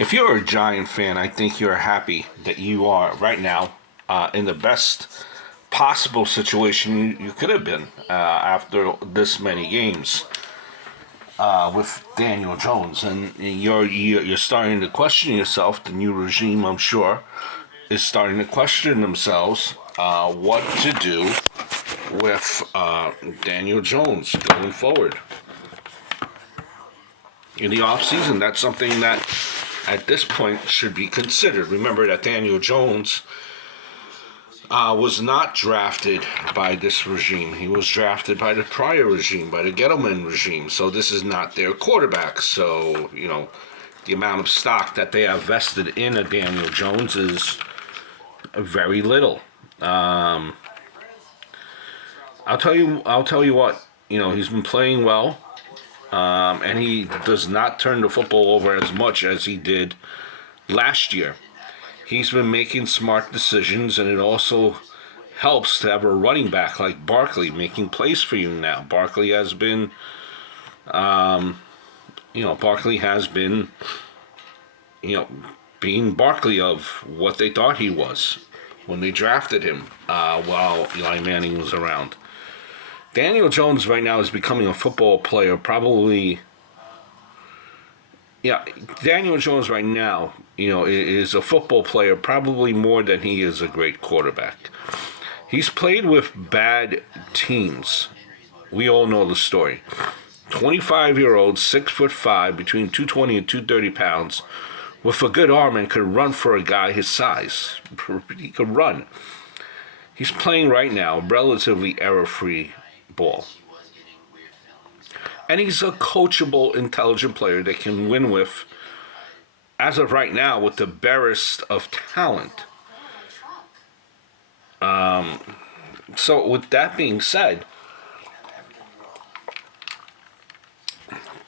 If you're a Giant fan, I think you're happy that you are right now in the best possible situation you could have been after this many games with Daniel Jones, and you're starting to question yourself. The new regime, I'm sure, is starting to question themselves what to do with Daniel Jones going forward in the offseason. That's something that at this point should be considered. Remember that Daniel Jones was not drafted by this regime. He was drafted by the prior regime, by the Gettleman regime. So this is not their quarterback. So, the amount of stock that they have vested in a Daniel Jones is very little. I'll tell you what, he's been playing well. And he does not turn the football over as much as he did last year. He's been making smart decisions, and it also helps to have a running back like Barkley making plays for you now. Barkley has been, being Barkley of what they thought he was when they drafted him while Eli Manning was around. Daniel Jones right now is becoming a football player, Daniel Jones right now, is a football player probably more than he is a great quarterback. He's played with bad teams. We all know the story. 25-year-old, 6'5", between 220 and 230 pounds, with a good arm and could run for a guy his size. He could run. He's playing right now relatively error-free ball. And he's a coachable, intelligent player that can win with, as of right now, with the barest of talent. So with that being said,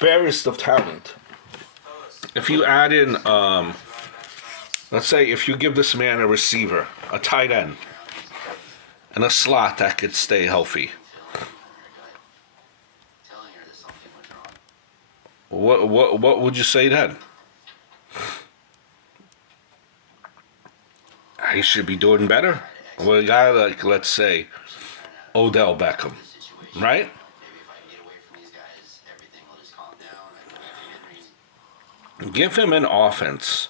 barest of talent. If you add in, let's say if you give this man a receiver, a tight end, and a slot that could stay healthy, What would you say then? He should be doing better. Well, a guy like, let's say, Odell Beckham, right? Give him an offense.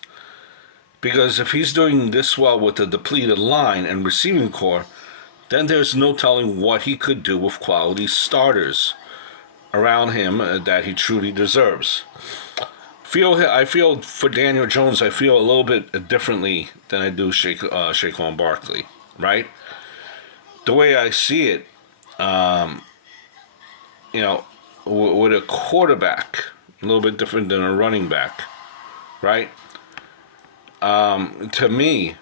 Because if he's doing this well with a depleted line and receiving core, then there's no telling what he could do with quality starters around him that he truly deserves. I feel for Daniel Jones, I feel a little bit differently than I do Saquon Barkley, right? The way I see it, with a quarterback, a little bit different than a running back, right? To me,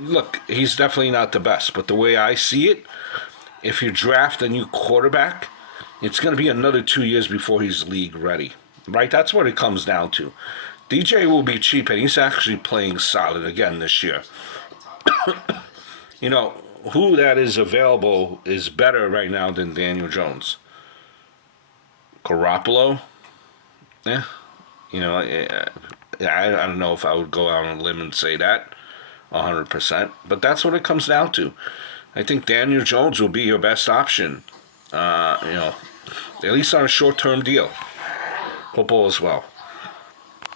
look, he's definitely not the best, but the way I see it, if you draft a new quarterback, it's going to be another 2 years before he's league ready, right? That's what it comes down to. DJ will be cheap, and he's actually playing solid again this year. Who that is available is better right now than Daniel Jones. Garoppolo, I don't know if I would go out on a limb and say that 100%, but that's what it comes down to. I think Daniel Jones will be your best option, at least on a short-term deal. Football as well.